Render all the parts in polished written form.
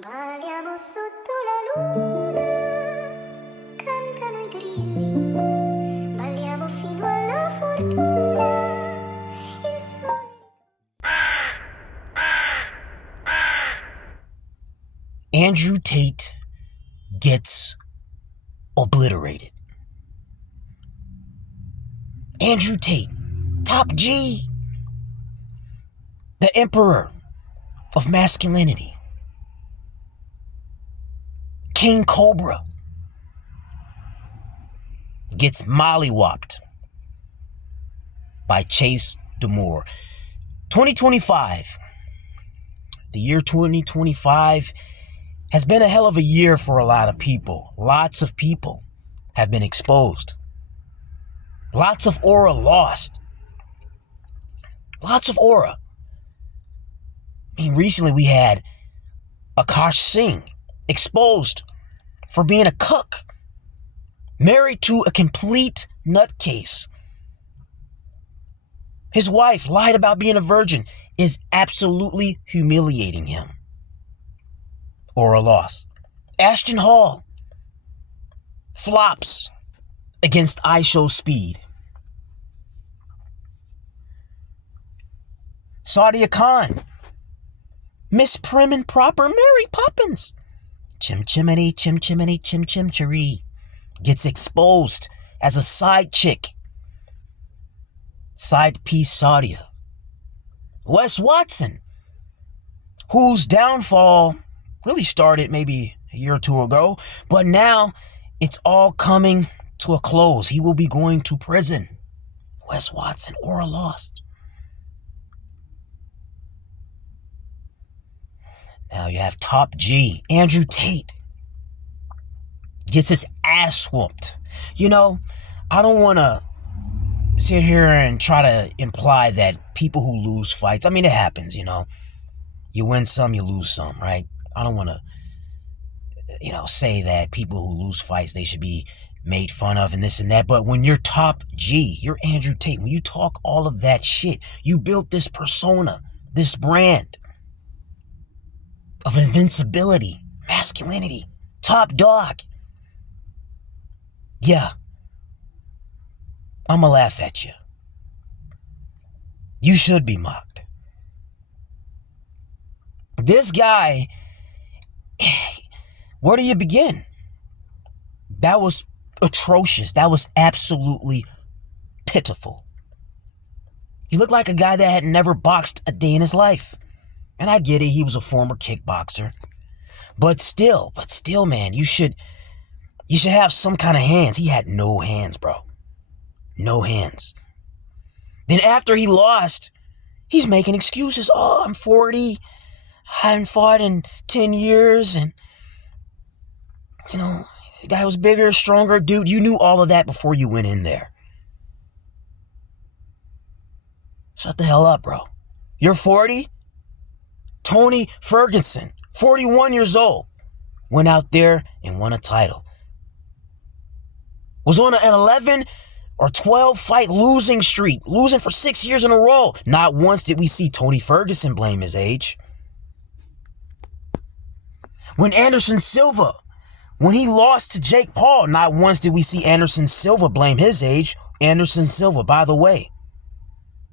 Balliamo sotto la luna, cantano i grilli, balliamo fino alla fortuna, il sole. Andrew Tate gets obliterated. Andrew Tate, top G, the emperor of masculinity, King Cobra, gets mollywhopped by Chase DeMoor. 2025, the year 2025 has been a hell of a year for a lot of people. Lots of people have been exposed. Lots of aura lost. Lots of aura. I mean, recently we had Akash Singh exposed for being a cook, married to a complete nutcase. His wife lied about being a virgin, is absolutely humiliating him. Aura lost. Ashton Hall flops against IShowSpeed. Sadia Khan, Miss Prim and Proper Mary Poppins, Chim Chimney, Chim Chimney, Chim Chim Cheree, gets exposed as a side chick. Side piece Sadia. Wes Watson, whose downfall really started maybe a year or two ago, but now it's all coming to a close. He will be going to prison. Wes Watson, aura lost. Now you have top G, Andrew Tate, gets his ass whooped. You know, I don't want to sit here and try to imply that people who lose fights, I mean, it happens, you know. You win some, you lose some, right? I don't want to, say that people who lose fights, they should be made fun of and this and that. But when you're top G, you're Andrew Tate, when you talk all of that shit, you built this persona, this brand of invincibility, masculinity, top dog. Yeah. I'ma laugh at you. You should be mocked. This guy, where do you begin? That was atrocious. That was absolutely pitiful. He looked like a guy that had never boxed a day in his life. And I get it, he was a former kickboxer. But still, man, you should have some kind of hands. He had no hands, bro. No hands. Then after he lost, he's making excuses. Oh, I'm 40. I haven't fought in 10 years. And, the guy was bigger, stronger. Dude, you knew all of that before you went in there. Shut the hell up, bro. You're 40? Tony Ferguson, 41 years old, went out there and won a title. Was on an 11 or 12 fight losing streak, losing for 6 years in a row. Not once did we see Tony Ferguson blame his age. When Anderson Silva, when he lost to Jake Paul, not once did we see Anderson Silva blame his age. Anderson Silva, by the way,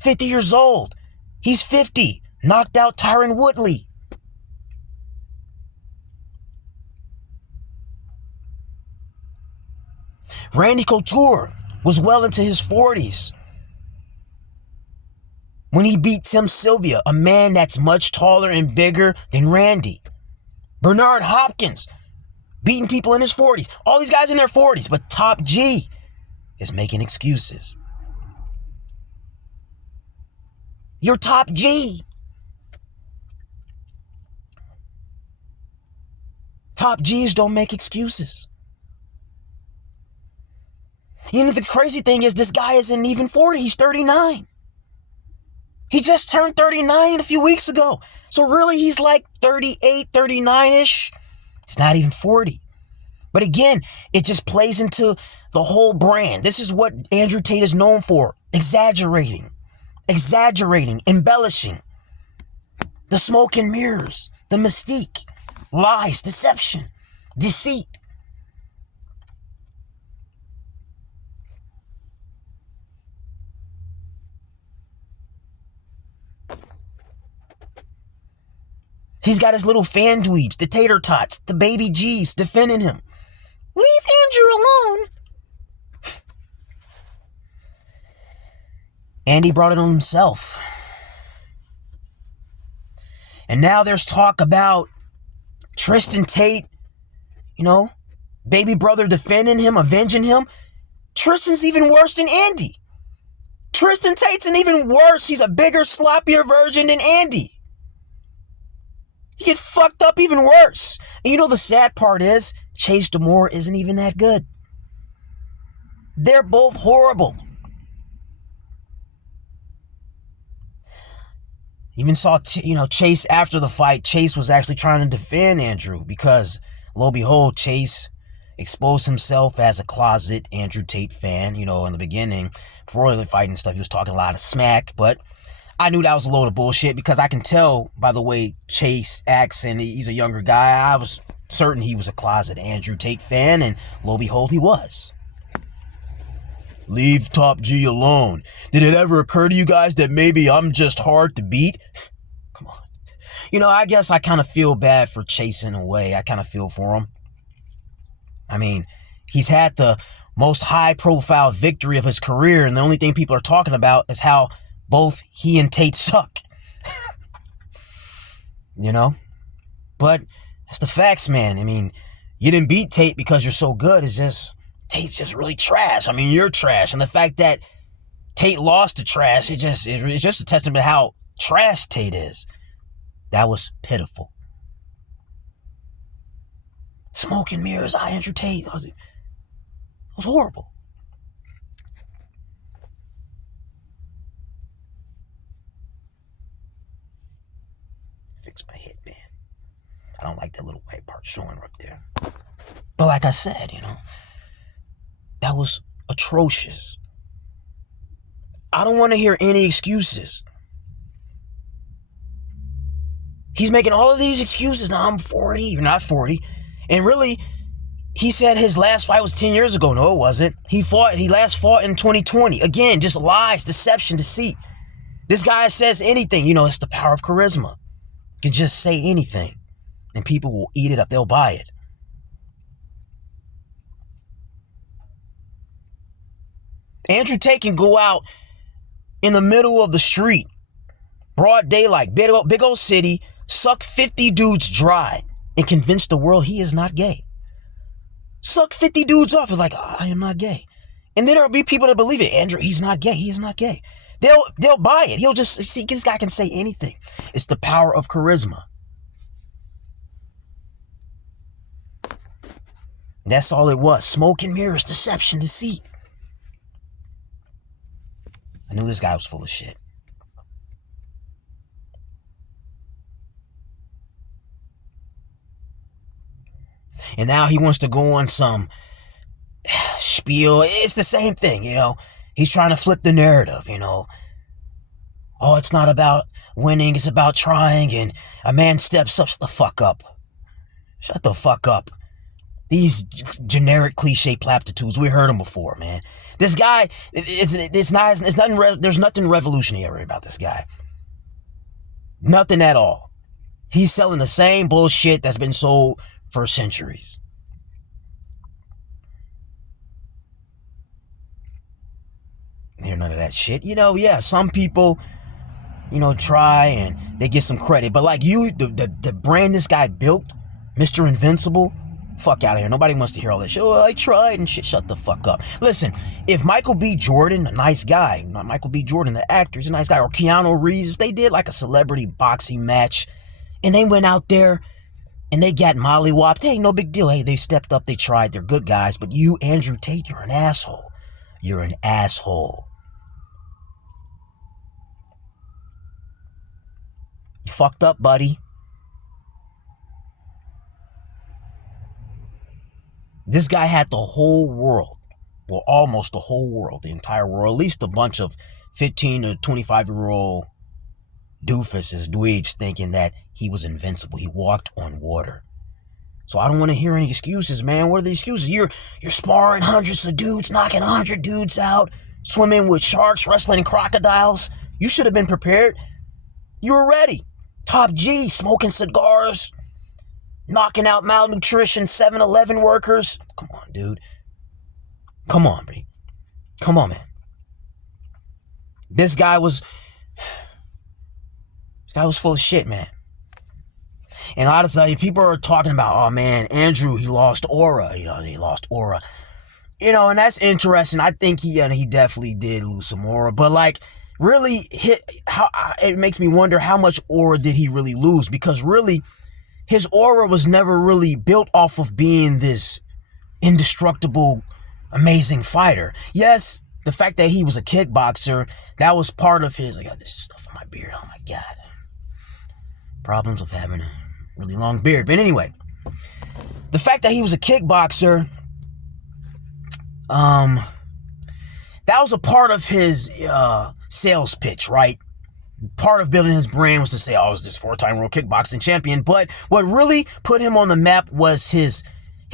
50 years old. He's 50. Knocked out Tyron Woodley. Randy Couture was well into his 40s when he beat Tim Sylvia, a man that's much taller and bigger than Randy. Bernard Hopkins, beating people in his 40s. All these guys in their 40s, but top G is making excuses. You're top G. Top G's don't make excuses. The crazy thing is this guy isn't even 40. He's 39. He just turned 39 a few weeks ago. So really, he's like 38, 39-ish. He's not even 40. But again, it just plays into the whole brand. This is what Andrew Tate is known for. Exaggerating, embellishing. The smoke and mirrors, the mystique. lies, deception, deceit. He's got his little fan dweebs, the tater tots, the baby G's defending him. Leave Andrew alone. Andy brought it on himself. And now there's talk about Tristan Tate, baby brother defending him, avenging him. Tristan's even worse than Andy. Tristan Tate's an even worse. He's a bigger, sloppier version than Andy. You get fucked up even worse. And the sad part is, Chase DeMoor isn't even that good. They're both horrible. Even saw, Chase after the fight. Chase was actually trying to defend Andrew because, lo and behold, Chase exposed himself as a closet Andrew Tate fan. In the beginning, before the fight and stuff, he was talking a lot of smack, but I knew that was a load of bullshit because I can tell by the way Chase acts, and he's a younger guy. I was certain he was a closet Andrew Tate fan, and lo and behold, he was. Leave Top G alone. Did it ever occur to you guys that maybe I'm just hard to beat? Come on. I guess I kind of feel bad for Chase in a way. I kind of feel for him. I mean, he's had the most high-profile victory of his career, and the only thing people are talking about is how both he and Tate suck. But that's the facts, man. I mean, you didn't beat Tate because you're so good. It's just, Tate's just really trash. I mean, you're trash. And the fact that Tate lost to trash, it's just a testament to how trash Tate is. That was pitiful. Smoke and mirrors, Andrew Tate. It was horrible. Fix my head, man. I don't like that little white part showing right there. But like I said, that was atrocious. I don't want to hear any excuses. He's making all of these excuses. Now I'm 40. You're not 40. And really, he said his last fight was 10 years ago. No, it wasn't. He last fought in 2020. Again, just lies, deception, deceit. This guy says anything. It's the power of charisma. You can just say anything, and people will eat it up. They'll buy it. Andrew Tate can go out in the middle of the street, broad daylight, big old city, suck 50 dudes dry, and convince the world he is not gay. Suck 50 dudes off and I am not gay. And then there'll be people that believe it. Andrew, he's not gay. He is not gay. They'll buy it. He'll just see, this guy can say anything. It's the power of charisma. That's all it was. Smoke and mirrors, deception, deceit. I knew this guy was full of shit. And now he wants to go on some spiel. It's the same thing, He's trying to flip the narrative, Oh, it's not about winning. It's about trying. And a man steps up. Shut the fuck up. Shut the fuck up. These generic cliche platitudes, we heard them before, man. This guy, there's nothing revolutionary about this guy. Nothing at all. He's selling the same bullshit that's been sold for centuries. Hear none of that shit. Some people, try and they get some credit. But like the brand this guy built, Mr. Invincible, fuck out of here. Nobody wants to hear all this shit. Oh, I tried and shit. Shut the fuck up. Listen, if Michael B. Jordan, a nice guy, not Michael B. Jordan, the actor, he's a nice guy, or Keanu Reeves, if they did like a celebrity boxing match and they went out there and they got mollywhopped, hey, no big deal. Hey, they stepped up, they tried, they're good guys. But you, Andrew Tate, you're an asshole. You're an asshole. You fucked up, buddy. This guy had the whole world, well, almost the whole world, the entire world, at least a bunch of 15 to 25-year-old doofuses, dweebs, thinking that he was invincible. He walked on water. So I don't want to hear any excuses, man. What are the excuses? You're sparring hundreds of dudes, knocking 100 dudes out, swimming with sharks, wrestling crocodiles. You should have been prepared. You were ready. Top G, smoking cigars, knocking out malnutrition 7-Eleven workers. Come on, dude. Come on, B. Come on, man. This guy was full of shit, man. And I tell you, people are talking about, oh man, Andrew, he lost aura. He lost aura. And that's interesting. I think he definitely did lose some aura. But like, really, it makes me wonder how much aura did he really lose? Because really, his aura was never really built off of being this indestructible, amazing fighter. Yes, the fact that he was a kickboxer, that was part of his. I got this stuff on my beard. Oh my God. Problems of having a really long beard. But anyway, the fact that he was a kickboxer, that was a part of his sales pitch, right? Part of building his brand was to say, oh, I was this 4-time world kickboxing champion. But what really put him on the map was his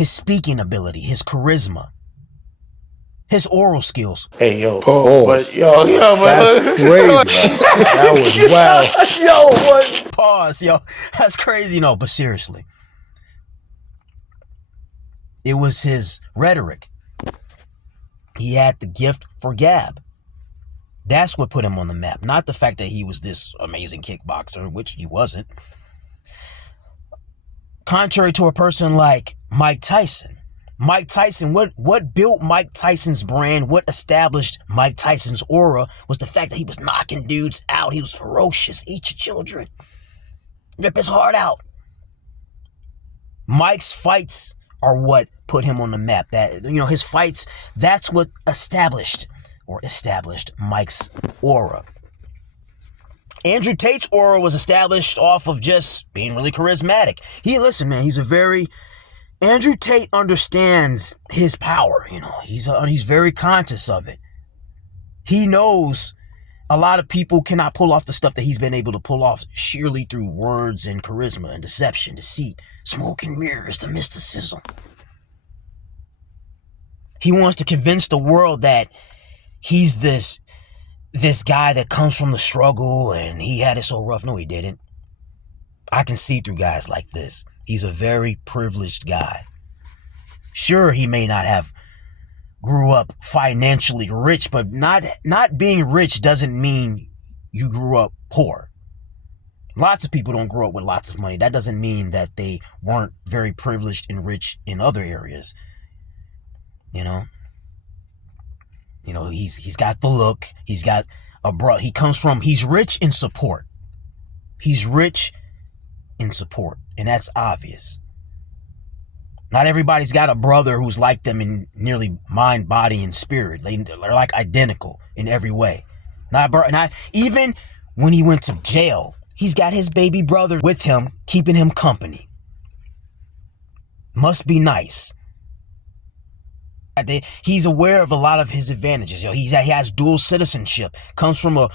speaking ability, his charisma, his oral skills. Hey, yo. Pause. But, yo, that's crazy. That was wild. Yo, what? Pause, yo. That's crazy. No, but seriously. It was his rhetoric. He had the gift for gab. That's what put him on the map. Not the fact that he was this amazing kickboxer, which he wasn't. Contrary to a person like Mike Tyson. Mike Tyson, what built Mike Tyson's brand, what established Mike Tyson's aura was the fact that he was knocking dudes out. He was ferocious, eat your children, rip his heart out. Mike's fights are what put him on the map. That, his fights, that's what established Mike's aura. Andrew Tate's aura was established off of just being really charismatic. Andrew Tate understands his power, he's very conscious of it. He knows a lot of people cannot pull off the stuff that he's been able to pull off sheerly through words and charisma and deception, deceit, smoke and mirrors, the mysticism. He wants to convince the world that he's this guy that comes from the struggle and he had it so rough. No, he didn't. I can see through guys like this. He's a very privileged guy. Sure, he may not have grew up financially rich, but not being rich doesn't mean you grew up poor. Lots of people don't grow up with lots of money. That doesn't mean that they weren't very privileged and rich in other areas. He's got the look. He's got he's rich in support. He's rich in support, and that's obvious. Not everybody's got a brother who's like them in nearly mind, body, and spirit. They're like identical in every way. Not even when he went to jail, he's got his baby brother with him, keeping him company. Must be nice. He's aware of a lot of his advantages. He has dual citizenship, comes from a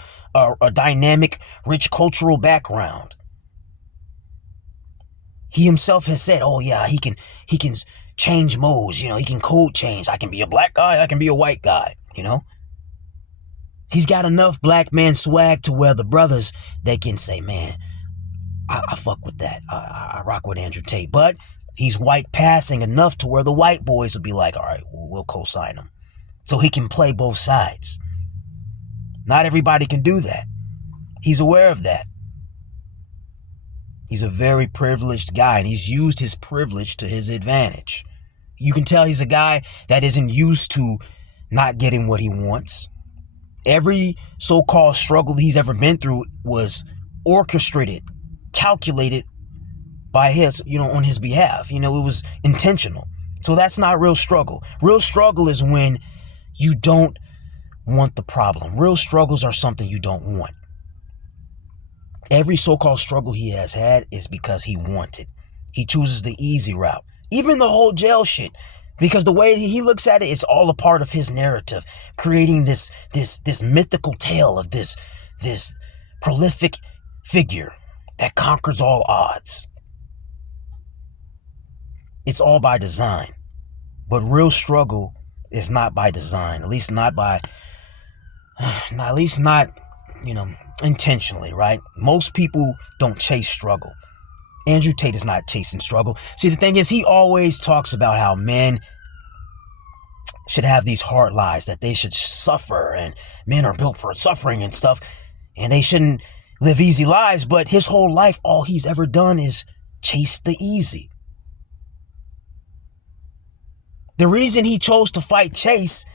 dynamic, rich cultural background. He himself has said, oh yeah, he can change modes, he can code change. I can be a black guy, I can be a white guy, He's got enough black man swag to where the brothers, they can say, man, I fuck with that. I rock with Andrew Tate. But he's white passing enough to where the white boys will be like, all right, we'll co-sign him. So he can play both sides. Not everybody can do that. He's aware of that. He's a very privileged guy, and he's used his privilege to his advantage. You can tell he's a guy that isn't used to not getting what he wants. Every so-called struggle he's ever been through was orchestrated, calculated by his, on his behalf. It was intentional. So that's not real struggle. Real struggle is when you don't want the problem. Real struggles are something you don't want. Every so-called struggle he has had is because he wanted. He chooses the easy route. Even the whole jail shit. Because the way he looks at it, it's all a part of his narrative. Creating this mythical tale of this prolific figure that conquers all odds. it's all by design. But real struggle is not by design, at least not intentionally, right? Most people don't chase struggle. Andrew Tate is not chasing struggle. See, the thing is, he always talks about how men should have these hard lives, that they should suffer, and men are built for suffering and stuff, and they shouldn't live easy lives. But his whole life, all he's ever done is chase the easy. The reason he chose to fight Chase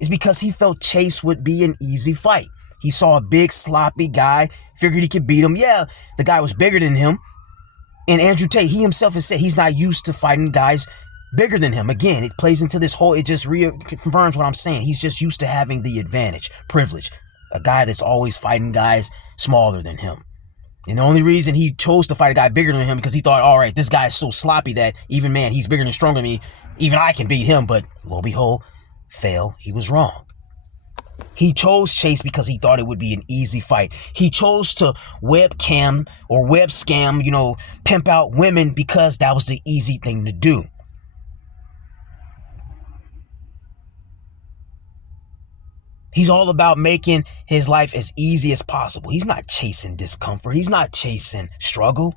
is because he felt Chase would be an easy fight. He saw a big, sloppy guy, figured he could beat him. Yeah, the guy was bigger than him. And Andrew Tate, he himself has said he's not used to fighting guys bigger than him. Again, it plays into this whole, it just reaffirms what I'm saying. He's just used to having the advantage, privilege. A guy that's always fighting guys smaller than him. And the only reason he chose to fight a guy bigger than him, because he thought, all right, this guy is so sloppy that even, man, he's bigger and stronger than me. Even I can beat him. But lo and behold, fail. He was wrong. He chose Chase because he thought it would be an easy fight. He chose to webcam or web scam, pimp out women because that was the easy thing to do. He's all about making his life as easy as possible. He's not chasing discomfort. He's not chasing struggle.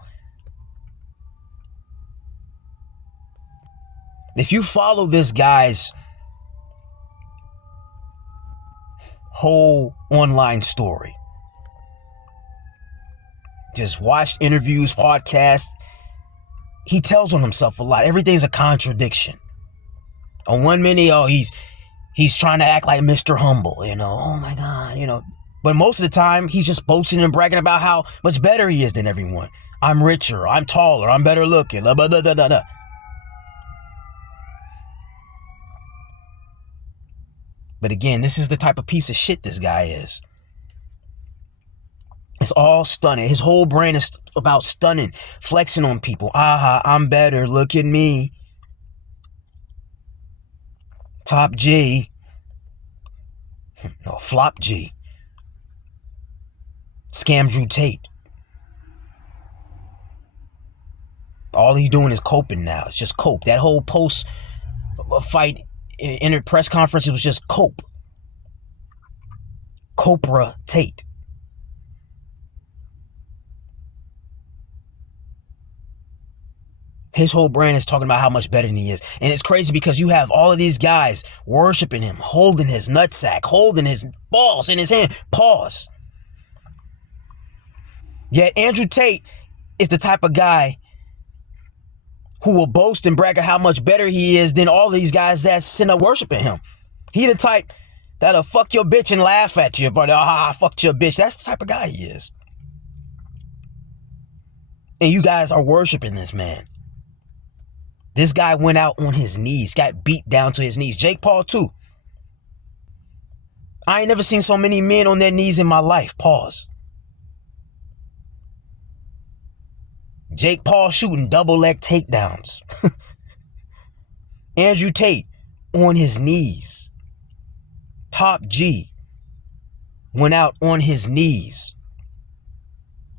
If you follow this guy's whole online story, just watch interviews, podcasts, he tells on himself a lot. Everything's a contradiction. On one minute, he's trying to act like Mr. Humble, oh my God, But most of the time, he's just boasting and bragging about how much better he is than everyone. I'm richer, I'm taller, I'm better looking, blah, blah, blah, blah, blah. But again, this is the type of piece of shit this guy is. It's all stunning. His whole brain is about stunning, flexing on people. Aha, I'm better, look at me. Top G. No, flop G. Scam Drew Tate. All he's doing is coping now. It's just cope. That whole post-fight press conference, it was just cope. Copra Tate. His whole brain is talking about how much better than he is. And it's crazy because you have all of these guys worshiping him, holding his nutsack, holding his balls in his hand. Pause. Yet Andrew Tate is the type of guy who will boast and brag at how much better he is than all these guys that sit up worshiping him. He the type that'll fuck your bitch and laugh at you. But I fucked your bitch. That's the type of guy he is. And you guys are worshiping this man. This guy went out on his knees, got beat down to his knees. Jake Paul too. I ain't never seen so many men on their knees in my life. Pause. Jake Paul shooting double leg takedowns. Andrew Tate on his knees. Top G went out on his knees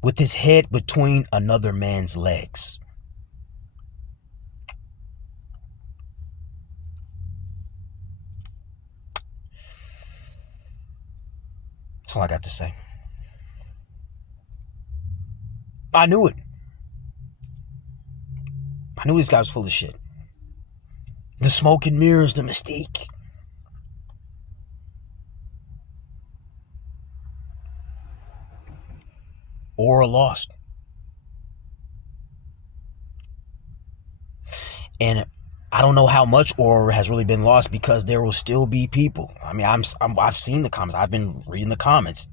with his head between another man's legs. That's all I got to say. I knew it. I knew this guy was full of shit. The smoke and mirrors, the mystique. Aura lost. And I don't know how much aura has really been lost because there will still be people. I mean, I've seen the comments. I've been reading the comments.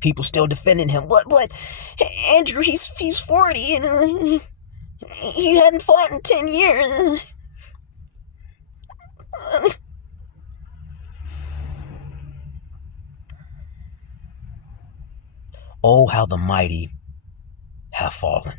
People still defending him. But Andrew, he's 40 and he hadn't fought in 10 years. Oh, how the mighty have fallen.